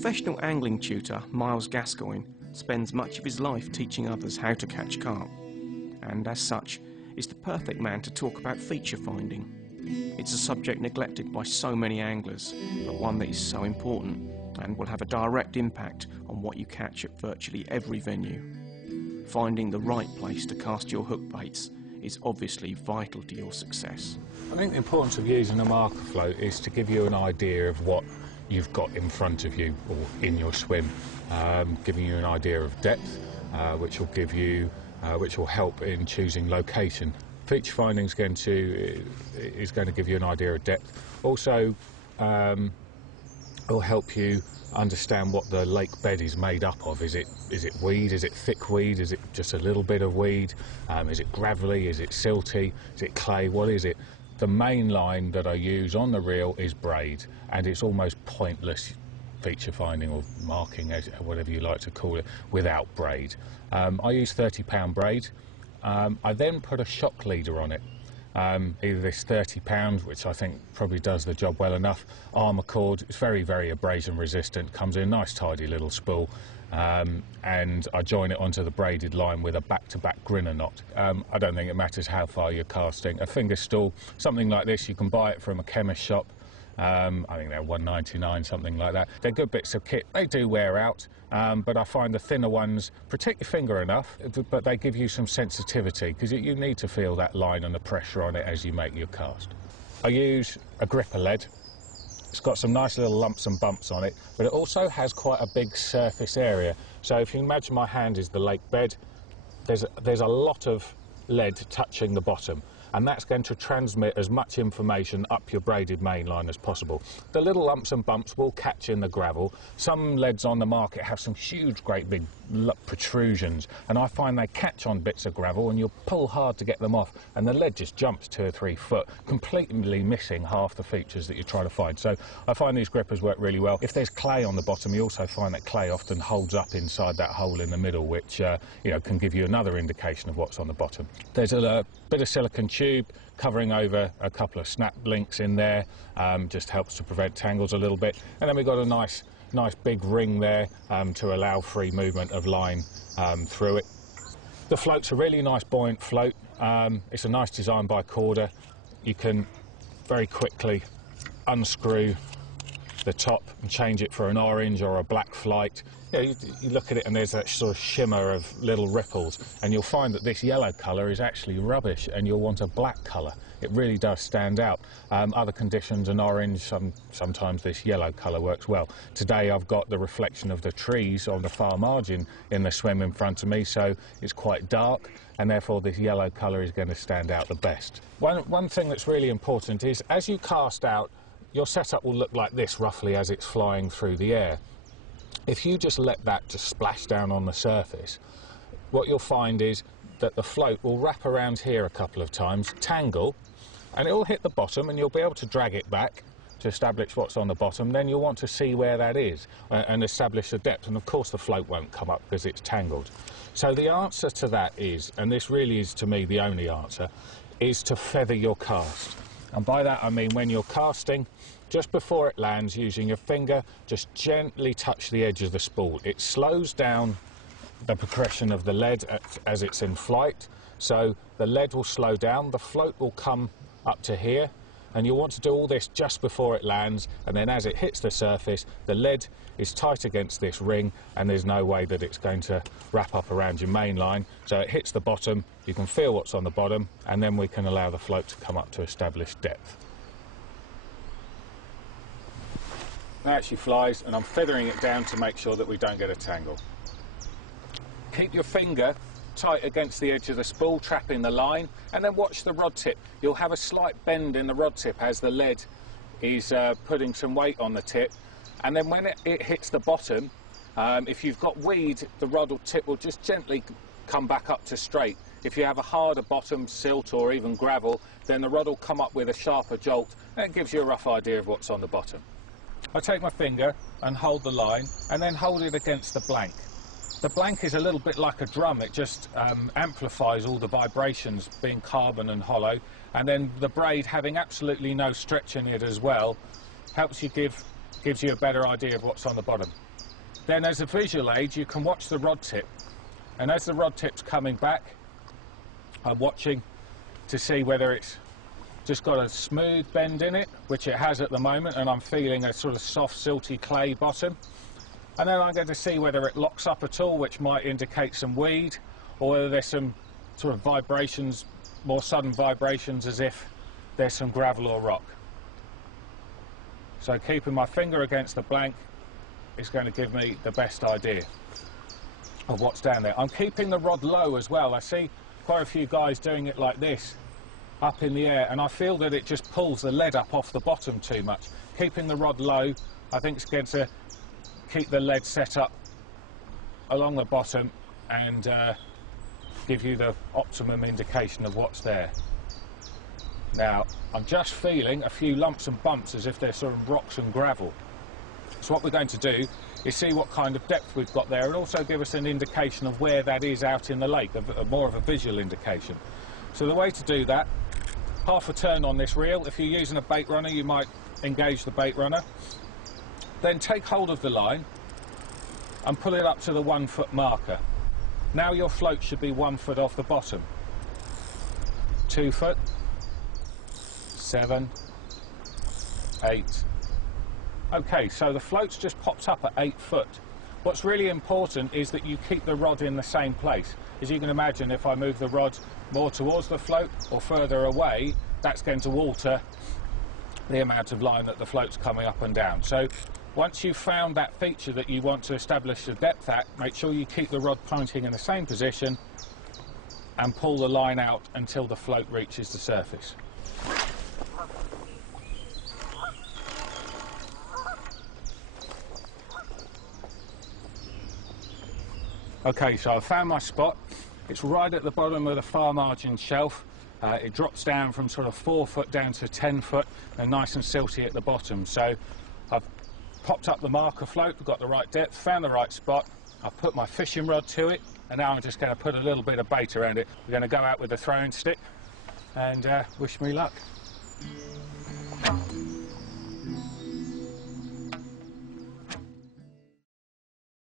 Professional angling tutor Miles Gascoigne spends much of his life teaching others how to catch carp, and as such is the perfect man to talk about feature finding. It's a subject neglected by so many anglers, but one that is so important and will have a direct impact on what you catch at virtually every venue. Finding the right place to cast your hook baits is obviously vital to your success. I think the importance of using a marker float is to give you an idea of what you've got in front of you or in your swim, giving you an idea of depth, which will help in choosing location. Feature finding is going to give you an idea of depth. Also, will help you understand what the lake bed is made up of. Is it weed? Is it thick weed? Is it just a little bit of weed? Is it gravelly? Is it silty? Is it clay? What is it? The main line that I use on the reel is braid, and it's almost pointless feature finding or marking, whatever you like to call it, without braid. I use 30-pound braid. I then put a shock leader on it. Either this 30-pound, which I think probably does the job well enough, armour cord. It's very, very abrasion resistant, comes in a nice tidy little spool, and I join it onto the braided line with a back-to-back grinner knot. I don't think it matters how far you're casting. A finger stool, something like this, you can buy it from a chemist shop. I think they're $1.99, something like that. They're good bits of kit. They do wear out, but I find the thinner ones protect your finger enough, but they give you some sensitivity, because you need to feel that line and the pressure on it as you make your cast. I use a gripper lead. It's got some nice little lumps and bumps on it, but it also has quite a big surface area. So if you imagine my hand is the lake bed, there's a lot of lead touching the bottom, and that's going to transmit as much information up your braided main line as possible. The little lumps and bumps will catch in the gravel. Some leads on the market have some huge, great big protrusions, and I find they catch on bits of gravel and you'll pull hard to get them off, and the lead just jumps 2 or 3 foot, completely missing half the features that you're trying to find. So I find these grippers work really well. If there's clay on the bottom, you also find that clay often holds up inside that hole in the middle, which can give you another indication of what's on the bottom. There's a bit of silicone tube covering over a couple of snap links in there, just helps to prevent tangles a little bit, and then we've got a nice big ring there to allow free movement of line through it. The float's a really nice buoyant float. It's a nice design by Corda. You can very quickly unscrew the top and change it for an orange or a black flight. You look at it and there's that sort of shimmer of little ripples, and you'll find that this yellow colour is actually rubbish and you'll want a black colour. It really does stand out. Other conditions, an orange, sometimes this yellow colour works well. Today I've got the reflection of the trees on the far margin in the swim in front of me, so it's quite dark, and therefore this yellow colour is going to stand out the best. One thing that's really important is, as you cast out, your setup will look like this roughly as it's flying through the air. If you just let that just splash down on the surface, what you'll find is that the float will wrap around here a couple of times, tangle, and it will hit the bottom, and you'll be able to drag it back to establish what's on the bottom. Then you'll want to see where that is and establish the depth, and of course the float won't come up because it's tangled. So the answer to that is, and this really is to me the only answer, is to feather your cast. And by that I mean, when you're casting, just before it lands, using your finger, just gently touch the edge of the spool. It slows down the progression of the lead as it's in flight, so the lead will slow down, the float will come up to here, and you'll want to do all this just before it lands, and then as it hits the surface, the lead is tight against this ring, and there's no way that it's going to wrap up around your main line. So it hits the bottom, you can feel what's on the bottom, and then we can allow the float to come up to established depth. Now she flies, and I'm feathering it down to make sure that we don't get a tangle. Keep your finger tight against the edge of the spool, trapping the line, and then watch the rod tip. You'll have a slight bend in the rod tip as the lead is putting some weight on the tip, and then when it hits the bottom, if you've got weed, the rod tip will just gently come back up to straight. If you have a harder bottom, silt or even gravel, then the rod will come up with a sharper jolt, and it gives you a rough idea of what's on the bottom. I take my finger and hold the line, and then hold it against the blank. The blank is a little bit like a drum. It just amplifies all the vibrations, being carbon and hollow, and then the braid, having absolutely no stretch in it as well, helps you give gives you a better idea of what's on the bottom. Then as a visual aid, you can watch the rod tip, and as the rod tip's coming back, I'm watching to see whether it's just got a smooth bend in it, which it has at the moment, and I'm feeling a sort of soft, silty clay bottom. And then I'm going to see whether it locks up at all, which might indicate some weed, or whether there's some sort of vibrations, more sudden vibrations, as if there's some gravel or rock. So keeping my finger against the blank is going to give me the best idea of what's down there. I'm keeping the rod low as well. I see quite a few guys doing it like this, up in the air, and I feel that it just pulls the lead up off the bottom too much. Keeping the rod low, I think, is going to keep the lead set up along the bottom and give you the optimum indication of what's there. Now, I'm just feeling a few lumps and bumps as if they're sort of rocks and gravel. So what we're going to do is see what kind of depth we've got there, and also give us an indication of where that is out in the lake, more of a visual indication. So the way to do that, half a turn on this reel. If you're using a bait runner, you might engage the bait runner. Then take hold of the line and pull it up to the 1 foot marker. Now your float should be 1 foot off the bottom. 2 foot, 7, 8. Okay, so the float's just popped up at 8 foot. What's really important is that you keep the rod in the same place. As you can imagine, if I move the rod more towards the float or further away, that's going to alter the amount of line that the float's coming up and down. So once you've found that feature that you want to establish the depth at, make sure you keep the rod pointing in the same position and pull the line out until the float reaches the surface. Okay, so I've found my spot. It's right at the bottom of the far margin shelf. It drops down from sort of 4 foot down to 10 foot and nice and silty at the bottom. So I've popped up the marker float, got the right depth, found the right spot. I've put my fishing rod to it, and now I'm just going to put a little bit of bait around it. We're going to go out with a throwing stick and wish me luck.